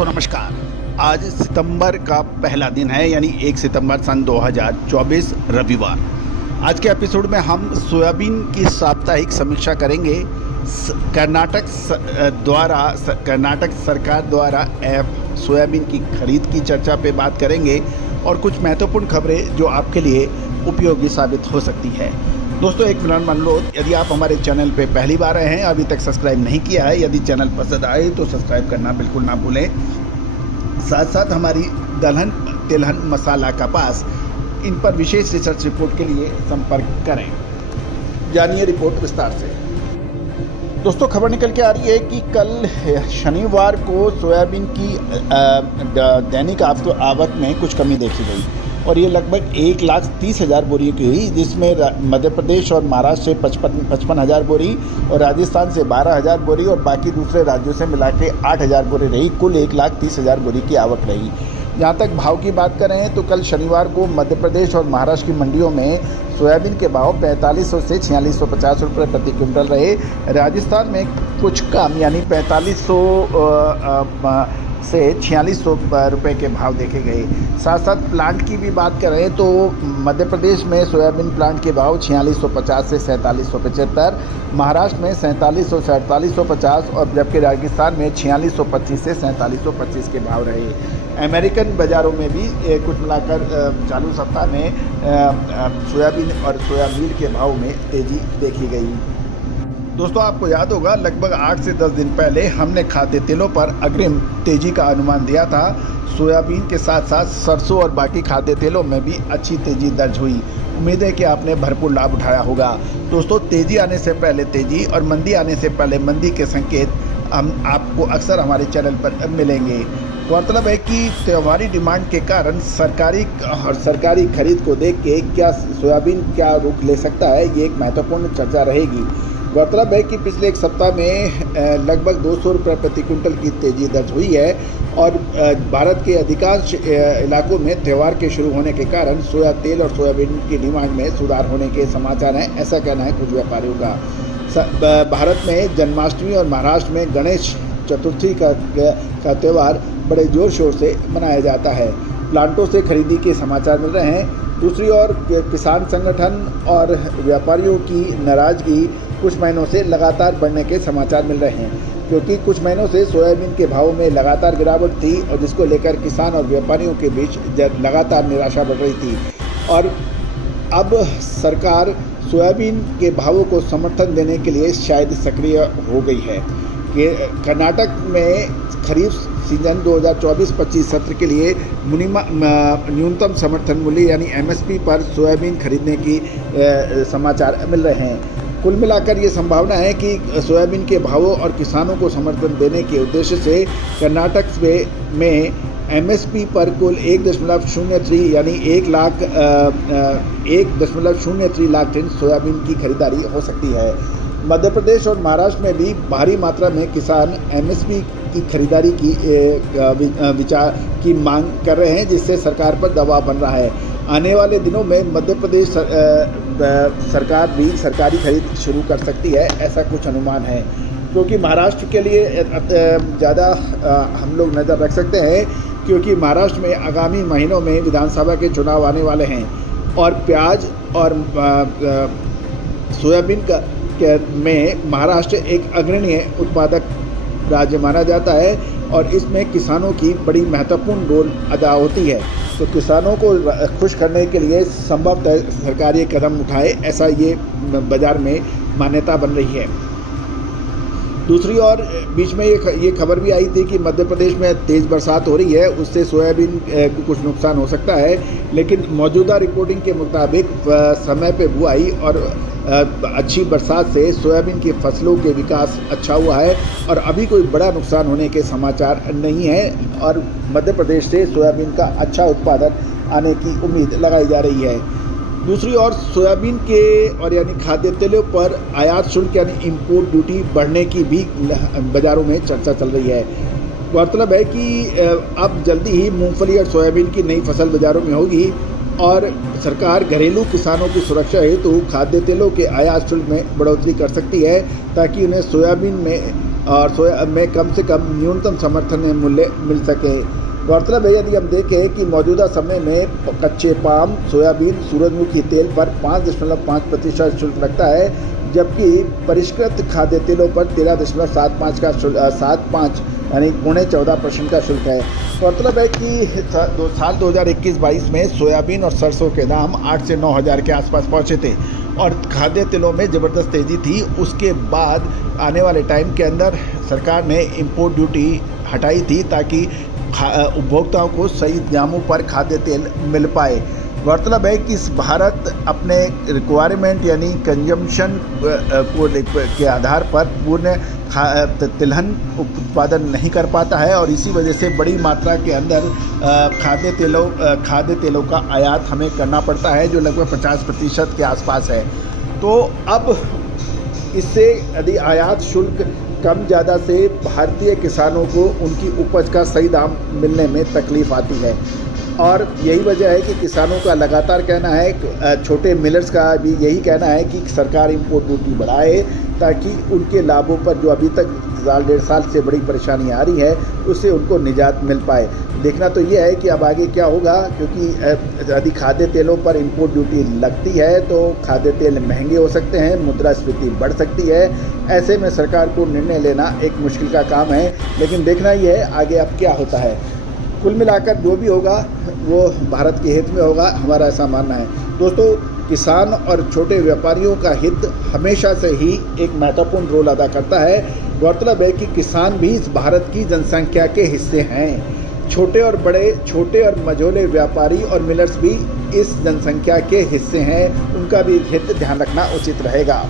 दोस्तों नमस्कार। आज सितंबर का पहला दिन है, यानी 1 सितंबर सन 2024 रविवार। आज के एपिसोड में हम सोयाबीन की साप्ताहिक समीक्षा करेंगे। कर्नाटक सरकार द्वारा सोयाबीन की खरीद की चर्चा पे बात करेंगे और कुछ महत्वपूर्ण खबरें जो आपके लिए उपयोगी साबित हो सकती है। दोस्तों एक विनम्र अनुरोध, यदि आप हमारे चैनल पे पहली बार आए हैं, अभी तक सब्सक्राइब नहीं किया है, यदि चैनल पसंद आए तो सब्सक्राइब करना बिल्कुल ना भूलें। साथ साथ हमारी दलहन तिलहन मसाला कपास इन पर विशेष रिसर्च रिपोर्ट के लिए संपर्क करें। जानिए रिपोर्ट विस्तार से। दोस्तों खबर निकल के आ रही है कि कल शनिवार को सोयाबीन की दैनिक आवक में कुछ कमी देखी गई और ये लगभग 1,30,000 बोरी की हुई, जिसमें मध्य प्रदेश और महाराष्ट्र से 55,000 बोरी और राजस्थान से 12,000 बोरी और बाकी दूसरे राज्यों से मिला के 8,000 बोरी रही। कुल 1,30,000 बोरी की आवक रही। जहाँ तक भाव की बात करें तो कल शनिवार को मध्य प्रदेश और महाराष्ट्र की मंडियों में सोयाबीन के भाव 4500 से 4650 रुपये प्रति क्विंटल रहे। राजस्थान में कुछ कम, यानी 4500 से 4600 रुपये के भाव देखे गए। साथ साथ प्लांट की भी बात करें तो मध्य प्रदेश में सोयाबीन प्लांट के भाव 4650 से 4775, महाराष्ट्र में 4700 से 4850 और जबकि राजस्थान में 4625 से 4725 के भाव रहे। अमेरिकन बाज़ारों में भी कुछ मिलाकर चालू सप्ताह में सोयाबीन और सोयामील के भाव में तेज़ी देखी गई। दोस्तों आपको याद होगा, लगभग 8 से 10 दिन पहले हमने खाद्य तेलों पर अग्रिम तेज़ी का अनुमान दिया था। सोयाबीन के साथ साथ सरसों और बाकी खाद्य तेलों में भी अच्छी तेज़ी दर्ज हुई। उम्मीद है कि आपने भरपूर लाभ उठाया होगा। दोस्तों तेज़ी आने से पहले तेज़ी और मंदी आने से पहले मंदी के संकेत हम आपको अक्सर हमारे चैनल पर मिलेंगे। गौरतलब है कि त्योहारी डिमांड के कारण सरकारी खरीद को देख के क्या सोयाबीन क्या रुख ले सकता है, ये एक महत्वपूर्ण चर्चा रहेगी। गौरतलब है कि पिछले एक सप्ताह में लगभग 200 रुपये प्रति क्विंटल की तेज़ी दर्ज हुई है और भारत के अधिकांश इलाकों में त्यौहार के शुरू होने के कारण सोया तेल और सोयाबीन की डिमांड में सुधार होने के समाचार हैं, ऐसा कहना है कुछ व्यापारियों का। भारत में जन्माष्टमी और महाराष्ट्र में गणेश चतुर्थी का त्यौहार बड़े ज़ोर शोर से मनाया जाता है। प्लांटों से खरीदी के समाचार मिल रहे हैं। दूसरी ओर किसान संगठन और व्यापारियों की नाराज़गी कुछ महीनों से लगातार बढ़ने के समाचार मिल रहे हैं, क्योंकि कुछ महीनों से सोयाबीन के भाव में लगातार गिरावट थी और जिसको लेकर किसान और व्यापारियों के बीच लगातार निराशा बढ़ रही थी। और अब सरकार सोयाबीन के भावों को समर्थन देने के लिए शायद सक्रिय हो गई है कि कर्नाटक में खरीफ सीजन 2024-25 सत्र के लिए न्यूनतम समर्थन मूल्य यानी MSP पर सोयाबीन खरीदने की समाचार मिल रहे हैं। कुल मिलाकर ये संभावना है कि सोयाबीन के भावों और किसानों को समर्थन देने के उद्देश्य से कर्नाटक में MSP पर कुल 1.03 यानी 1.03 लाख टन सोयाबीन की खरीदारी हो सकती है। मध्य प्रदेश और महाराष्ट्र में भी भारी मात्रा में किसान MSP की खरीदारी की मांग कर रहे हैं, जिससे सरकार पर दबाव बन रहा है। आने वाले दिनों में मध्य प्रदेश सरकार भी सरकारी खरीद शुरू कर सकती है, ऐसा कुछ अनुमान है, क्योंकि महाराष्ट्र के लिए ज़्यादा हम लोग नज़र रख सकते हैं, क्योंकि महाराष्ट्र में आगामी महीनों में विधानसभा के चुनाव आने वाले हैं और प्याज और सोयाबीन में महाराष्ट्र एक अग्रणी उत्पादक राज्य माना जाता है और इसमें किसानों की बड़ी महत्वपूर्ण रोल अदा होती है। तो किसानों को खुश करने के लिए संभवतः सरकार ये कदम उठाए, ऐसा ये बाज़ार में मान्यता बन रही है। दूसरी ओर बीच में ये खबर भी आई थी कि मध्य प्रदेश में तेज़ बरसात हो रही है, उससे सोयाबीन को कुछ नुकसान हो सकता है, लेकिन मौजूदा रिपोर्टिंग के मुताबिक समय पे बुआई और अच्छी बरसात से सोयाबीन की फसलों के विकास अच्छा हुआ है और अभी कोई बड़ा नुकसान होने के समाचार नहीं है और मध्य प्रदेश से सोयाबीन का अच्छा उत्पादन आने की उम्मीद लगाई जा रही है। दूसरी ओर सोयाबीन के और यानी खाद्य तेलों पर आयात शुल्क यानी इंपोर्ट ड्यूटी बढ़ने की भी बाज़ारों में चर्चा चल रही है। गौरतलब है कि अब जल्दी ही मूंगफली और सोयाबीन की नई फसल बाज़ारों में होगी और सरकार घरेलू किसानों की सुरक्षा हेतु खाद्य तेलों के आयात शुल्क में बढ़ोतरी कर सकती है, ताकि उन्हें सोयाबीन में और सोया में कम से कम न्यूनतम समर्थन मूल्य मिल सके। गौरतलब है, यदि हम देखें कि मौजूदा समय में कच्चे पाम, सोयाबीन, सूरजमुखी तेल पर 5.5% शुल्क लगता है, जबकि परिष्कृत खाद्य तेलों पर 13.75 का 7.5 यानी 14% का शुल्क है। गौरतलब है कि साल 2021-22 में सोयाबीन और सरसों के दाम 8 से 9 हज़ार के आसपास पहुंचे थे और खाद्य तेलों में ज़बरदस्त तेज़ी थी। उसके बाद आने वाले टाइम के अंदर सरकार ने इंपोर्ट ड्यूटी हटाई थी ताकि उपभोक्ताओं को सही दामों पर खाद्य तेल मिल पाए। गौरतलब है कि भारत अपने रिक्वायरमेंट यानी कंजम्पशन के आधार पर पूर्ण तिलहन उत्पादन नहीं कर पाता है और इसी वजह से बड़ी मात्रा के अंदर खाद्य तेलों का आयात हमें करना पड़ता है, जो लगभग 50% के आसपास है। तो अब इससे यदि आयात शुल्क कम ज़्यादा से भारतीय किसानों को उनकी उपज का सही दाम मिलने में तकलीफ़ आती है और यही वजह है कि किसानों का लगातार कहना है, छोटे मिलर्स का भी यही कहना है कि सरकार इंपोर्ट ड्यूटी बढ़ाए ताकि उनके लाभों पर जो अभी तक साल 1.5 साल से बड़ी परेशानी आ रही है उससे उनको निजात मिल पाए। देखना तो ये है कि अब आगे क्या होगा, क्योंकि यदि खाद्य तेलों पर इंपोर्ट ड्यूटी लगती है तो खाद्य तेल महंगे हो सकते हैं, मुद्रास्फीति बढ़ सकती है। ऐसे में सरकार को निर्णय लेना एक मुश्किल का काम है, लेकिन देखना ही है आगे अब क्या होता है। कुल मिलाकर जो भी होगा वो भारत के हित में होगा, हमारा ऐसा मानना है। दोस्तों, किसान और छोटे व्यापारियों का हित हमेशा से ही एक महत्वपूर्ण रोल अदा करता है। गौरतलब है कि किसान भी इस भारत की जनसंख्या के हिस्से हैं। छोटे और मझोले व्यापारी और मिलर्स भी इस जनसंख्या के हिस्से हैं, उनका भी हित ध्यान रखना उचित रहेगा।